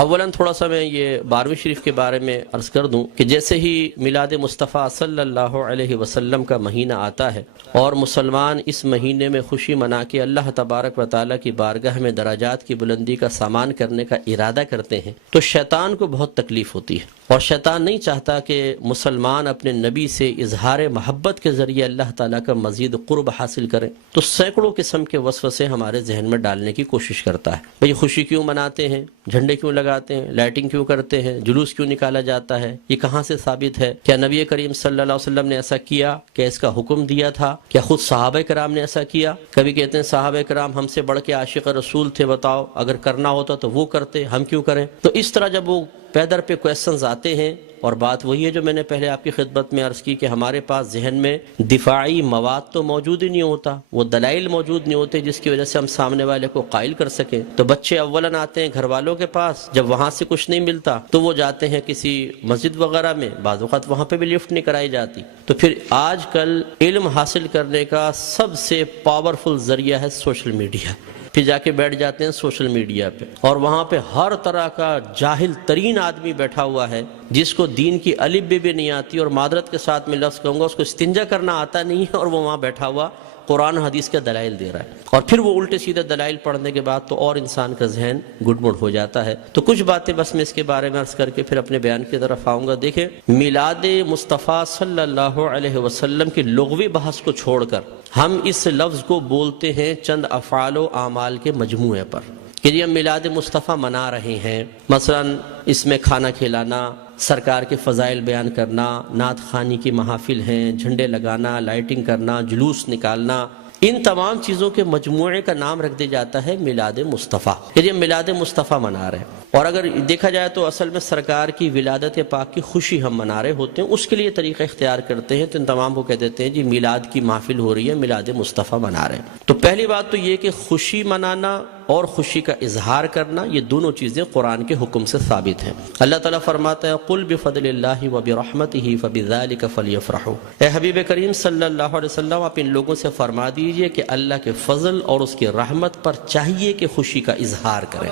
اولاً تھوڑا سا میں یہ 12ویں شریف کے بارے میں عرض کر دوں کہ جیسے ہی میلاد مصطفیٰ صلی اللہ علیہ وسلم کا مہینہ آتا ہے اور مسلمان اس مہینے میں خوشی منا کے اللہ تبارک و تعالیٰ کی بارگاہ میں درجات کی بلندی کا سامان کرنے کا ارادہ کرتے ہیں تو شیطان کو بہت تکلیف ہوتی ہے، اور شیطان نہیں چاہتا کہ مسلمان اپنے نبی سے اظہار محبت کے ذریعے اللہ تعالیٰ کا مزید قرب حاصل کریں، تو سینکڑوں قسم کے وسوسے ہمارے ذہن میں ڈالنے کی کوشش کرتا ہے۔ بھئی خوشی کیوں مناتے ہیں، جھنڈے کیوں لگاتے ہیں، لائٹنگ کیوں کرتے ہیں، جلوس کیوں نکالا جاتا ہے، یہ کہاں سے ثابت ہے؟ کیا نبی کریم صلی اللہ علیہ وسلم نے ایسا کیا؟ کیا اس کا حکم دیا تھا؟ کیا خود صحابہ کرام نے ایسا کیا؟ کبھی کہتے ہیں صحابہ کرام ہم سے بڑھ کے عاشق رسول تھے، بتاؤ اگر کرنا ہوتا تو وہ کرتے، ہم کیوں کریں؟ تو اس طرح جب وہ پیدر پہ کویسچنز آتے ہیں، اور بات وہی ہے جو میں نے پہلے آپ کی خدمت میں عرض کی کہ ہمارے پاس ذہن میں دفاعی مواد تو موجود ہی نہیں ہوتا، وہ دلائل موجود نہیں ہوتے جس کی وجہ سے ہم سامنے والے کو قائل کر سکیں، تو بچے اولاً آتے ہیں گھر والوں کے پاس، جب وہاں سے کچھ نہیں ملتا تو وہ جاتے ہیں کسی مسجد وغیرہ میں، بعض اوقات وہاں پہ بھی لفٹ نہیں کرائی جاتی۔ تو پھر آج کل علم حاصل کرنے کا سب سے پاورفل ذریعہ ہے سوشل میڈیا، پھر جا کے بیٹھ جاتے ہیں سوشل میڈیا پہ، اور وہاں پہ ہر طرح کا جاہل ترین آدمی بیٹھا ہوا ہے جس کو دین کی الف بے بھی نہیں آتی، اور معذرت کے ساتھ میں لفظ کہوں گا اس کو استنجا کرنا آتا نہیں ہے، اور وہ وہاں بیٹھا ہوا قرآن حدیث کے دلائل دے رہا ہے، اور پھر وہ الٹے سیدھے دلائل پڑھنے کے بعد تو اور انسان کا ذہن گڑبڑ ہو جاتا ہے۔ تو کچھ باتیں بس میں اس کے بارے میں عرض کر کے پھر اپنے بیان کی طرف آؤں گا۔ دیکھیں، میلاد مصطفیٰ صلی اللہ علیہ وسلم کی لغوی بحث کو چھوڑ کر ہم اس لفظ کو بولتے ہیں چند افعال و اعمال کے مجموعے پر کہ یہ میلاد مصطفیٰ منا رہے ہیں، مثلا اس میں کھانا کھلانا، سرکار کے فضائل بیان کرنا، نعت خوانی کی محافل ہیں، جھنڈے لگانا، لائٹنگ کرنا، جلوس نکالنا، ان تمام چیزوں کے مجموعے کا نام رکھ دیا جاتا ہے میلاد مصطفیٰ، کہ یہ میلاد مصطفیٰ منا رہے ہیں۔ اور اگر دیکھا جائے تو اصل میں سرکار کی ولادت پاک کی خوشی ہم منا رہے ہوتے ہیں، اس کے لیے طریقہ اختیار کرتے ہیں، تو ان تمام کو کہہ دیتے ہیں جی میلاد کی محفل ہو رہی ہے، میلاد مصطفیٰ منا رہے ہیں۔ تو پہلی بات تو یہ کہ خوشی منانا اور خوشی کا اظہار کرنا، یہ دونوں چیزیں قرآن کے حکم سے ثابت ہیں۔ اللہ تعالیٰ فرماتا ہے قُلْ بِفَضْلِ اللَّهِ وَبِرَحْمَتِهِ فَبِذَلِكَ فَلْيَفْرَحُوا، اے حبیب کریم صلی اللہ علیہ وسلم آپ ان لوگوں سے فرما دیجئے کہ اللہ کے فضل اور اس کی رحمت پر چاہیے کہ خوشی کا اظہار کریں۔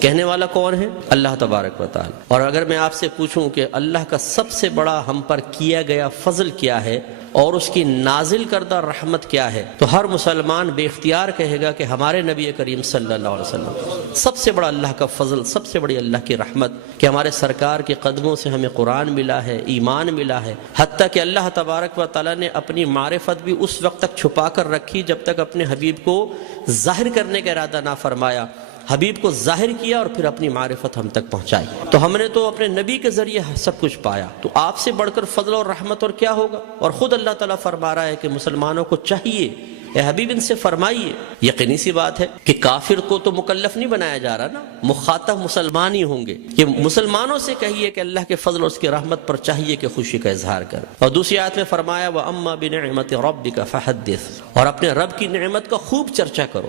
کہنے والا کون ہے؟ اللہ تبارک و تعالی۔ اور اگر میں آپ سے پوچھوں کہ اللہ کا سب سے بڑا ہم پر کیا گیا فضل کیا ہے اور اس کی نازل کردہ رحمت کیا ہے، تو ہر مسلمان بے اختیار کہے گا کہ ہمارے نبی کریم صلی اللہ علیہ وسلم سب سے بڑا اللہ کا فضل، سب سے بڑی اللہ کی رحمت کہ ہمارے سرکار کے قدموں سے ہمیں قرآن ملا ہے، ایمان ملا ہے، حتیٰ کہ اللہ تبارک و تعالیٰ نے اپنی معرفت بھی اس وقت تک چھپا کر رکھی جب تک اپنے حبیب کو ظاہر کرنے کا ارادہ نہ فرمایا۔ حبیب کو ظاہر کیا اور پھر اپنی معرفت ہم تک پہنچائی، تو ہم نے تو اپنے نبی کے ذریعے سب کچھ پایا، تو آپ سے بڑھ کر فضل اور رحمت اور کیا ہوگا؟ اور خود اللہ تعالیٰ فرما رہا ہے کہ مسلمانوں کو چاہیے، اے حبیب ان سے فرمائیے۔ یقینی سی بات ہے کہ کافر کو تو مکلف نہیں بنایا جا رہا نا، مخاطب مسلمان ہی ہوں گے، کہ مسلمانوں سے کہیے کہ اللہ کے فضل اور اس کی رحمت پر چاہیے کہ خوشی کا اظہار کر۔ اور دوسری آیت میں فرمایا وَأَمَّا بِنِعْمَةِ رَبِّكَ فَحَدِّثْ، اور اپنے رب کی نعمت کا خوب چرچا کرو۔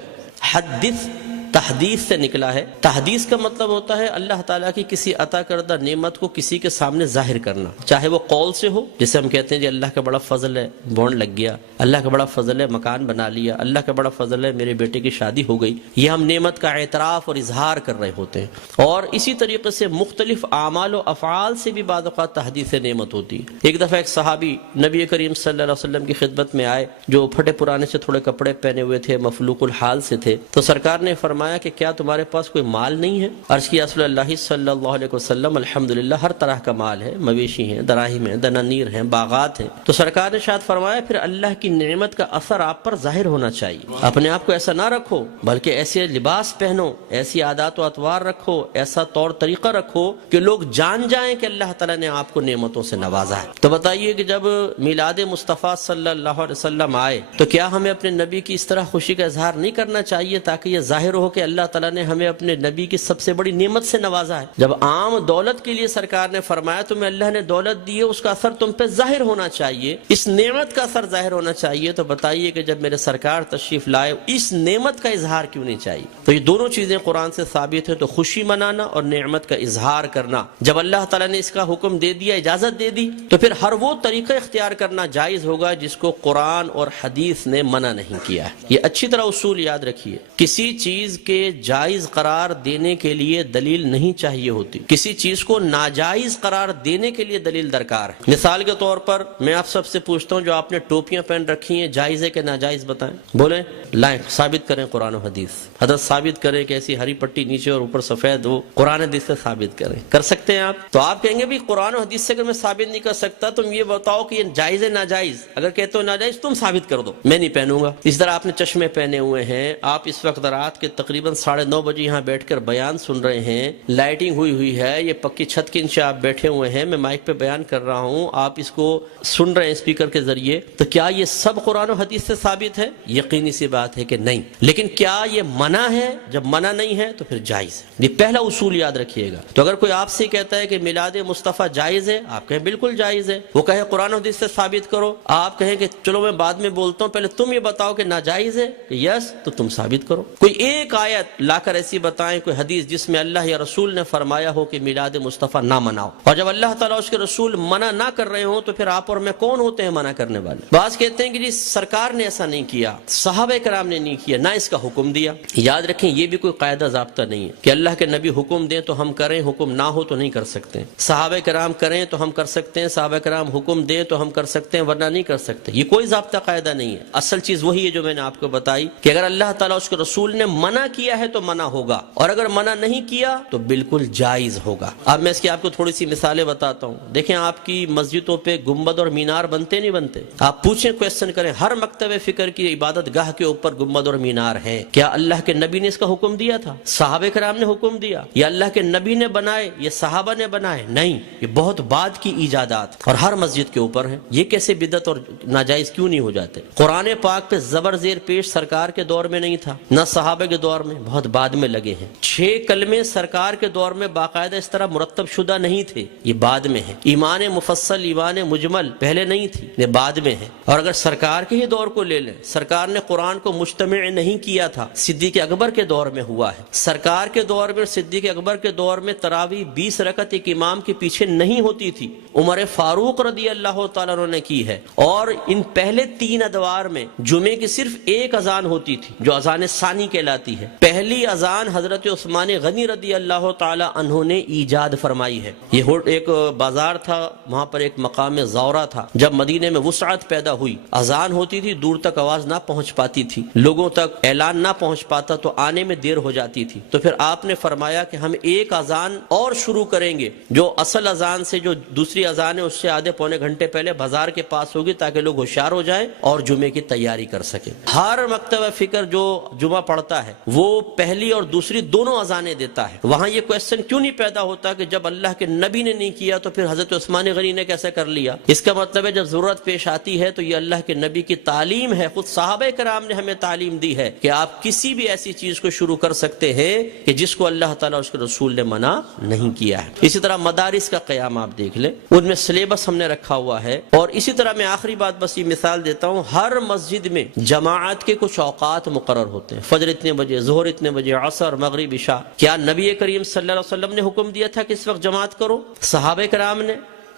حدث تحدیث سے نکلا ہے، تحدیث کا مطلب ہوتا ہے اللہ تعالیٰ کی کسی عطا کردہ نعمت کو کسی کے سامنے ظاہر کرنا، چاہے وہ قول سے ہو، جسے ہم کہتے ہیں جی اللہ کا بڑا فضل ہے بونڈ لگ گیا، اللہ کا بڑا فضل ہے مکان بنا لیا، اللہ کا بڑا فضل ہے میرے بیٹے کی شادی ہو گئی، یہ ہم نعمت کا اعتراف اور اظہار کر رہے ہوتے ہیں۔ اور اسی طریقے سے مختلف اعمال و افعال سے بھی بعض اوقات تحدیث نعمت ہوتی ہے۔ ایک دفعہ ایک صحابی نبی کریم صلی اللہ علیہ وسلم کی خدمت میں آئے، جو پھٹے پرانے سے تھوڑے کپڑے پہنے ہوئے تھے، مفلوق الحال سے تھے، تو سرکار نے فرمایا کہ کیا تمہارے پاس کوئی مال نہیں ہے؟ عرض کیا رسول اللہ صلی اللہ علیہ وسلم الحمدللہ ہر طرح کا مال ہے، مویشی ہیں، دراہم ہیں، دنانیر ہیں، باغات ہیں۔ تو سرکار نے شاید فرمایا پھر اللہ کی نعمت کا اثر آپ پر ظاہر ہونا چاہیے، اپنے آپ کو ایسا نہ رکھو بلکہ ایسے لباس پہنو، ایسی عادات و اطوار رکھو، ایسا طور طریقہ رکھو کہ لوگ جان جائیں کہ اللہ تعالیٰ نے آپ کو نعمتوں سے نوازا ہے۔ تو بتائیے کہ جب میلاد مصطفیٰ صلی اللہ علیہ وسلم آئے تو کیا ہمیں اپنے نبی کی اس طرح خوشی کا اظہار نہیں کرنا چاہیے تاکہ یہ ظاہر ہو کہ اللہ تعالیٰ نے ہمیں اپنے نبی کی سب سے بڑی نعمت سے نوازا ہے؟ جب عام دولت کے لیے سرکار نے فرمایا تمہیں اللہ نے دولت دی ہے، اس کا اثر تم پہ ظاہر ہونا چاہیے، اس نعمت کا اثر ظاہر ہونا چاہیے، تو بتائیے کہ جب میرے سرکار تشریف لائے اس نعمت کا اظہار کیوں نہیں چاہیے؟ تو یہ دونوں چیزیں قرآن سے ثابت ہیں، تو خوشی منانا اور نعمت کا اظہار کرنا، جب اللہ تعالیٰ نے اس کا حکم دے دیا، اجازت دے دی، تو پھر ہر وہ طریقہ اختیار کرنا جائز ہوگا جس کو قرآن اور حدیث نے منع نہیں کیا ہے۔ یہ اچھی طرح اصول یاد رکھیے، کسی چیز چیز کے جائز قرار دینے کے لیے دلیل نہیں چاہیے ہوتی، کسی چیز کو ناجائز قرار دینے کے لیے دلیل درکار ہے۔ مثال کے طور پر میں آپ سب سے پوچھتا ہوں، جو آپ نے ٹوپیاں پہن رکھی ہیں جائز ہے کہ ناجائز بتائیں؟ بولیں، لائیں، ثابت کریں قرآن و حدیث۔ حضرت ثابت کریں کہ ایسی ہری پٹی نیچے اور اوپر سفید ہو، قرآن حدیث سے ثابت کریں۔ کر سکتے ہیں آپ؟ تو آپ کہیں گے بھی قرآن و حدیث سے اگر میں ثابت نہیں کر سکتا تم یہ بتاؤ کہ یہ جائز ہے ناجائز؟ اگر کہتے ہو ناجائز تم ثابت کر دو، میں نہیں پہنوں گا۔ اس طرح آپ نے چشمے پہنے ہوئے ہیں، آپ اس وقت رات کے تقریباً 9:30 بجے یہاں بیٹھ کر بیان سن رہے ہیں، لائٹنگ ہوئی ہے، یہ پکی چھت کے نیچے آپ بیٹھے ہوئے ہیں، میں مائک پہ بیان کر رہا ہوں، آپ اس کو سن رہے ہیں اسپیکر کے ذریعے، تو کیا یہ سب قرآن و حدیث سے ثابت ہے؟ یقینی سی بات ہے کہ نہیں۔ لیکن کیا یہ منع ہے؟ جب منع نہیں ہے تو پھر جائز ہے۔ یہ پہلا اصول یاد رکھیے گا۔ تو اگر کوئی آپ سے کہتا ہے کہ میلاد مصطفیٰ جائز ہے، آپ کہیں بالکل جائز ہے، وہ کہے قرآن و حدیث سے ثابت کرو، آپ کہیں کہ چلو میں بعد میں بولتا ہوں، پہلے تم یہ بتاؤ کہ ناجائز ہے کہ یس، تو تم ثابت کرو۔ کوئی ایک آیت لا کر ایسی بتائیں، کوئی حدیث جس میں اللہ یا رسول نے فرمایا ہو کہ میلاد مصطفیٰ نہ مناؤ، اور جب اللہ تعالیٰ اس کے رسول منع نہ کر رہے ہوں تو پھر آپ اور میں کون ہوتے ہیں منع کرنے والے؟ بعض کہتے ہیں کہ جی سرکار نے ایسا نہیں کیا، صحابہ کرام نے نہیں کیا، نہ اس کا حکم دیا۔ یاد رکھیں یہ بھی کوئی قاعدہ ضابطہ نہیں ہے کہ اللہ کے نبی حکم دیں تو ہم کریں، حکم نہ ہو تو نہیں کر سکتے۔ صحابہ کرام کریں تو ہم کر سکتے ہیں، صحابہ کرام حکم دیں تو ہم کر سکتے ہیں، ورنہ نہیں کر سکتے۔ یہ کوئی ضابطہ قاعدہ نہیں ہے۔ اصل چیز وہی ہے جو میں نے آپ کو بتائی کہ اگر اللہ تعالیٰ اس کے رسول نے منع کیا ہے تو منع ہوگا، اور اگر منع نہیں کیا تو بالکل جائز ہوگا۔ اب میں اس کی آپ کو تھوڑی سی مثالیں بتاتا ہوں۔ دیکھیں آپ کی مسجدوں پہ گنبد اور مینار بنتے نہیں بنتے؟ آپ پوچھیں، کویسچن کریں، ہر مکتب فکر کی عبادت گاہ کے اوپر گنبد اور مینار ہے، کیا اللہ کے نبی نے اس کا حکم دیا تھا؟ صحابہ کرام نے حکم دیا؟ یا اللہ کے نبی نے بنائے یا صحابہ نے بنائے؟ نہیں، یہ بہت بعد کی ایجادات اور ہر مسجد کے اوپر ہیں۔ یہ کیسے بدعت اور ناجائز کیوں نہیں ہو جاتے؟ قرآن پاک پہ زبر زیر پیش سرکار کے دور میں نہیں تھا، نہ صحابہ کے دور میں، بہت بعد میں لگے ہیں۔ 6 کلمے سرکار کے دور میں باقاعدہ اس طرح مرتب شدہ نہیں تھے، یہ بعد میں ہے۔ ایمان مفصل، ایمان مجمل پہلے نہیں تھی، یہ بعد میں ہے۔ اور اگر سرکار کے ہی دور کو لے لیں، سرکار نے قرآن کو مجتمع نہیں کیا تھا، صدیق اکبر کے دور میں ہوا ہے۔ سرکار کے دور میں، صدیق اکبر کے دور میں تراویح 20 رکعت ایک امام کے پیچھے نہیں ہوتی تھی، عمر فاروق رضی اللہ تعالیٰ عنہ نے کی ہے۔ اور ان پہلے 3 ادوار میں جمعے کی صرف ایک اذان ہوتی تھی جو اذان ثانی کہلاتی ہے۔ پہلی اذان حضرت عثمان غنی رضی اللہ تعالیٰ عنہ نے ایجاد فرمائی ہے۔ یہ ایک بازار تھا، وہاں پر ایک مقام زورہ تھا۔ جب مدینے میں وسعت پیدا ہوئی، اذان ہوتی تھی، دور تک آواز نہ پہنچ پاتی تھی، لوگوں تک اعلان نہ پہنچ پاتا تو آنے میں دیر ہو جاتی تھی، تو پھر آپ نے فرمایا کہ ہم ایک اذان اور شروع کریں گے جو اصل اذان سے، جو دوسری اذان ہے اس سے آدھے پونے گھنٹے پہلے بازار کے پاس ہوگی، تاکہ لوگ ہوشیار ہو جائیں اور جمعے کی تیاری کر سکیں۔ ہر مکتبہ فکر جو جمعہ پڑھتا ہے وہ پہلی اور دوسری دونوں اذانیں دیتا ہے۔ وہاں یہ کویسچن کیوں نہیں پیدا ہوتا کہ جب اللہ کے نبی نے نہیں کیا تو پھر حضرت عثمان غنی نے کیسے کر لیا؟ اس کا مطلب ہے جب ضرورت پیش آتی ہے تو یہ اللہ کے نبی کی تعلیم ہے، خود صحابہ کرام نے ہمیں تعلیم دی ہے کہ آپ کسی بھی ایسی چیز کو شروع کر سکتے ہیں کہ جس کو اللہ تعالیٰ اس کے رسول نے منع نہیں کیا ہے۔ اسی طرح مدارس کا قیام آپ دیکھ لیں، ان میں سلیبس ہم نے رکھا ہوا ہے۔ اور اسی طرح میں آخری بات بس یہ مثال دیتا ہوں، ہر مسجد میں جماعت کے کچھ اوقات مقرر ہوتے ہیں، فجر اتنے بجے، ظہر اتنے بجے، عصر، مغرب، عشاء۔ کیا نبی کریم صلی اللہ علیہ وسلم نے حکم دیا تھا کہ اس وقت جماعت کرو؟ صحابہ کرام نے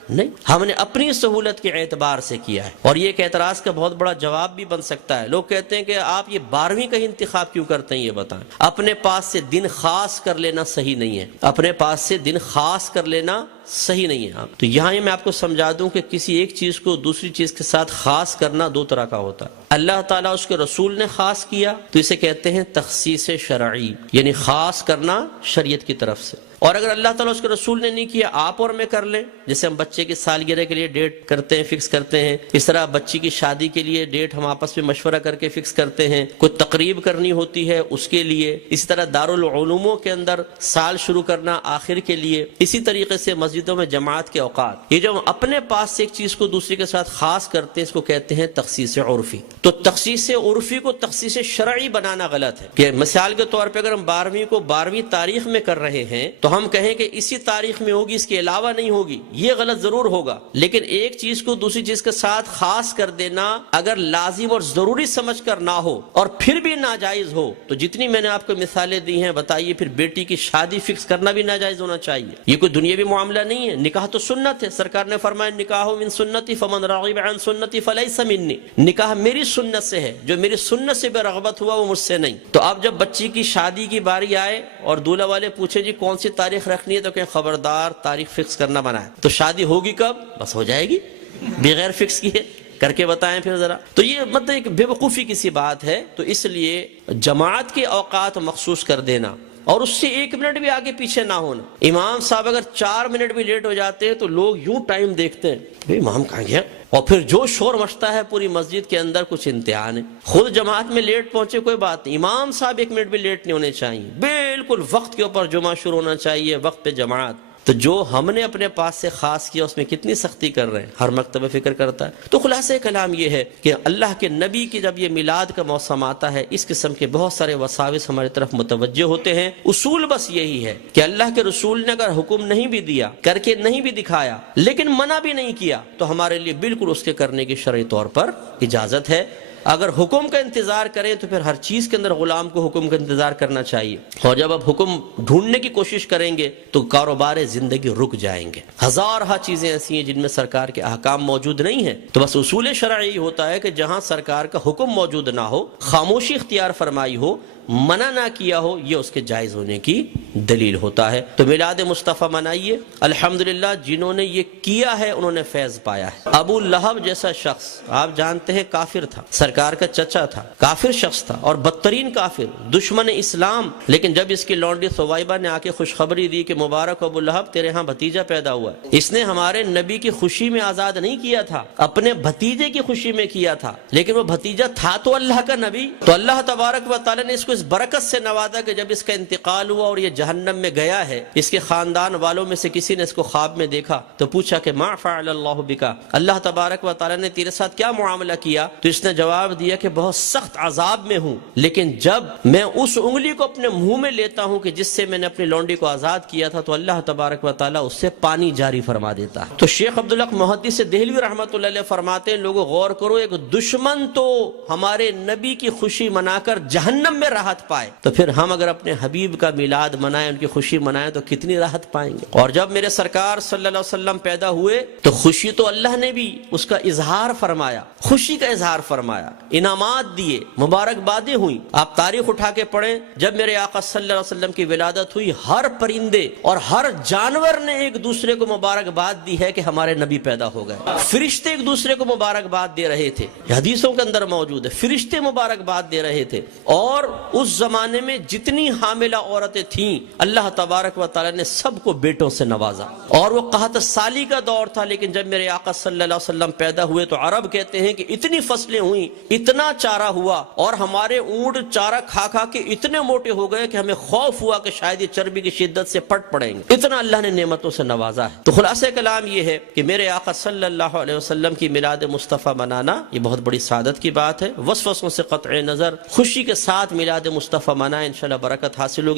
نہیں، ہم نے اپنی سہولت کے اعتبار سے کیا ہے۔ اور یہ ایک اعتراض کا بہت بڑا جواب بھی بن سکتا ہے۔ لوگ کہتے ہیں کہ آپ یہ 12ویں کا ہی انتخاب کیوں کرتے ہیں؟ یہ بتائیں۔ اپنے پاس سے دن خاص کر لینا صحیح نہیں ہے، اپنے پاس سے دن خاص کر لینا صحیح نہیں ہے۔ تو یہاں میں آپ کو سمجھا دوں کہ کسی ایک چیز کو دوسری چیز کے ساتھ خاص کرنا 2 طرح کا ہوتا ہے۔ اللہ تعالیٰ اس کے رسول نے خاص کیا تو اسے کہتے ہیں تخصیص شرعی، یعنی خاص کرنا شریعت کی طرف سے۔ اور اگر اللہ تعالیٰ اس کے رسول نے نہیں کیا، آپ اور میں کر لیں، جیسے ہم بچے کی سالگرہ کے لیے ڈیٹ کرتے ہیں، فکس کرتے ہیں، اس طرح بچی کی شادی کے لیے ڈیٹ ہم آپس میں مشورہ کر کے فکس کرتے ہیں، کوئی تقریب کرنی ہوتی ہے اس کے لیے، اسی طرح دارالعلوموں کے اندر سال شروع کرنا آخر کے لیے، اسی طریقے سے مسجدوں میں جماعت کے اوقات۔ یہ جو ہم اپنے پاس سے ایک چیز کو دوسری کے ساتھ خاص کرتے ہیں، اس کو کہتے ہیں تخصیص عرفی۔ تو تخصیص عرفی کو تخصیص شرعی بنانا غلط ہے کہ مثال کے طور پہ اگر ہم 12ویں کو 12ویں تاریخ میں کر رہے ہیں تو ہم کہیں کہ اسی تاریخ میں ہوگی، اس کے علاوہ نہیں ہوگی، یہ غلط ضرور ہوگا۔ لیکن ایک چیز کو دوسری چیز کے ساتھ خاص کر دینا اگر لازم اور ضروری سمجھ کر نہ ہو اور پھر بھی ناجائز ہو، تو جتنی میں نے آپ کو مثالیں دی ہیں، بتائیے پھر بیٹی کی شادی فکس کرنا بھی ناجائز ہونا چاہیے؟ یہ کوئی دنیاوی معاملہ نہیں ہے، نکاح تو سنت ہے، سرکار نے فرمایا نکاح من سنتی فمن راغب عن سنتی فلیس منی، نکاح میری سنت سے ہے، جو میری سنت سے بے رغبت ہوا وہ مجھ سے نہیں۔ تو اب جب بچی کی شادی کی باری آئے اور دولہا والے پوچھے جی کون سی تاریخ رکھنی ہے، تو کہیں خبردار تاریخ فکس کرنا منع ہے، تو شادی ہوگی کب؟ بس ہو جائے گی بغیر فکس کیے، کر کے بتائیں پھر ذرا۔ تو یہ مطلب ایک بے وقوفی کی سی بات ہے۔ تو اس لیے جماعت کے اوقات مخصوص کر دینا اور اس سے 1 منٹ بھی آگے پیچھے نہ ہونا۔ امام صاحب اگر 4 منٹ بھی لیٹ ہو جاتے ہیں تو لوگ یوں ٹائم دیکھتے ہیں، بھئی امام کہاں گیا، اور پھر جو شور مچتا ہے پوری مسجد کے اندر، کچھ امتحان ہے۔ خود جماعت میں لیٹ پہنچے کوئی بات نہیں، امام صاحب 1 منٹ بھی لیٹ نہیں ہونے چاہیے، بالکل وقت کے اوپر جمعہ شروع ہونا چاہیے، وقت پہ جماعت۔ تو جو ہم نے اپنے پاس سے خاص کیا اس میں کتنی سختی کر رہے ہیں، ہر مکتبہ فکر کرتا ہے۔ تو خلاصہ کلام یہ ہے کہ اللہ کے نبی کی جب یہ میلاد کا موسم آتا ہے، اس قسم کے بہت سارے وساوس ہماری طرف متوجہ ہوتے ہیں۔ اصول بس یہی ہے کہ اللہ کے رسول نے اگر حکم نہیں بھی دیا، کر کے نہیں بھی دکھایا، لیکن منع بھی نہیں کیا، تو ہمارے لیے بالکل اس کے کرنے کی شرعی طور پر اجازت ہے۔ اگر حکم کا انتظار کریں تو پھر ہر چیز کے اندر غلام کو حکم کا انتظار کرنا چاہیے، اور جب آپ حکم ڈھونڈنے کی کوشش کریں گے تو کاروبار زندگی رک جائیں گے۔ ہزارہ چیزیں ایسی ہیں جن میں سرکار کے احکام موجود نہیں ہیں، تو بس اصول شرعی ہوتا ہے کہ جہاں سرکار کا حکم موجود نہ ہو، خاموشی اختیار فرمائی ہو، منع نہ کیا ہو، یہ اس کے جائز ہونے کی دلیل ہوتا ہے۔ تو میلاد مصطفیٰ منائیے، الحمدللہ جنہوں نے یہ کیا ہے انہوں نے فیض پایا ہے۔ ابو لہب جیسا شخص آپ جانتے ہیں کافر تھا، سرکار کا چچا تھا، کافر شخص تھا اور بدترین کافر، دشمن اسلام، لیکن جب اس کی لونڈی ثویبہ نے آ کے خوشخبری دی کہ مبارک ابو لہب تیرے ہاں بھتیجا پیدا ہوا ہے، اس نے ہمارے نبی کی خوشی میں آزاد نہیں کیا تھا، اپنے بھتیجے کی خوشی میں کیا تھا، لیکن وہ بھتیجا تھا تو اللہ کا نبی، تو اللہ تبارک و تعالی نے اس کو اس برکت سے نوازا کہ جب اس کا انتقال ہوا اور یہ جہنم میں گیا ہے، اس کے خاندان والوں میں سے کسی نے اس کو خواب میں دیکھا تو پوچھا کہ ما فعل اللہ بکا، اللہ تبارک و تعالی نے تیرے ساتھ کیا معاملہ کیا؟ تو اس نے جواب دیا کہ بہت سخت عذاب میں ہوں، لیکن جب میں اس انگلی کو اپنے منہ میں لیتا ہوں کہ جس سے میں نے اپنی لونڈی کو آزاد کیا تھا، تو اللہ تبارک و تعالی اس سے پانی جاری فرما دیتا ہے۔ تو شیخ عبدالحق محدث دہلوی رحمۃ اللہ علیہ فرماتے ہیں لوگوں غور کرو، ایک دشمن تو ہمارے نبی کی خوشی منا کر جہنم میں راحت پائے، تو پھر ہم اگر اپنے حبیب کا میلاد منائیں، ان کی خوشی منائیں تو کتنی راحت پائیں گے۔ اور جب میرے سرکار صلی اللہ علیہ وسلم پیدا ہوئے تو خوشی تو اللہ نے بھی اس کا اظہار فرمایا، خوشی کا اظہار فرمایا، انعامات دیے، مبارکبادیں ہوئیں۔ آپ تاریخ اٹھا کے پڑھیں، جب میرے آقا صلی اللہ علیہ وسلم کی ولادت ہوئی، ہر پرندے اور ہر جانور نے ایک دوسرے کو مبارکباد دی ہے کہ ہمارے نبی پیدا ہو گئے۔ فرشتے ایک دوسرے کو مبارکباد دے رہے تھے، حدیثوں کے اندر موجود ہے، فرشتے مبارکباد دے رہے تھے۔ اور اس زمانے میں جتنی حاملہ عورتیں تھیں اللہ تبارک و تعالی نے سب کو بیٹوں سے نوازا، اور وہ قحط سالی کا دور تھا، لیکن جب میرے آقا صلی اللہ علیہ وسلم پیدا ہوئے تو عرب کہتے ہیں کہ اتنی فصلیں ہوئیں، اتنا چارہ ہوا، اور ہمارے اونٹ چارہ کھا کھا کے اتنے موٹے ہو گئے کہ ہمیں خوف ہوا کہ شاید یہ چربی کی شدت سے پٹ پڑیں گے، اتنا اللہ نے نعمتوں سے نوازا ہے۔ تو خلاصہ کلام یہ ہے کہ میرے آقا صلی اللہ علیہ وسلم کی میلاد مصطفیٰ منانا یہ بہت بڑی سعادت کی بات ہے۔ وسوسوں سے قطع نظر خوشی کے ساتھ میلاد مصطفیٰ منائیں، انشاءاللہ برکت حاصل ہوگی۔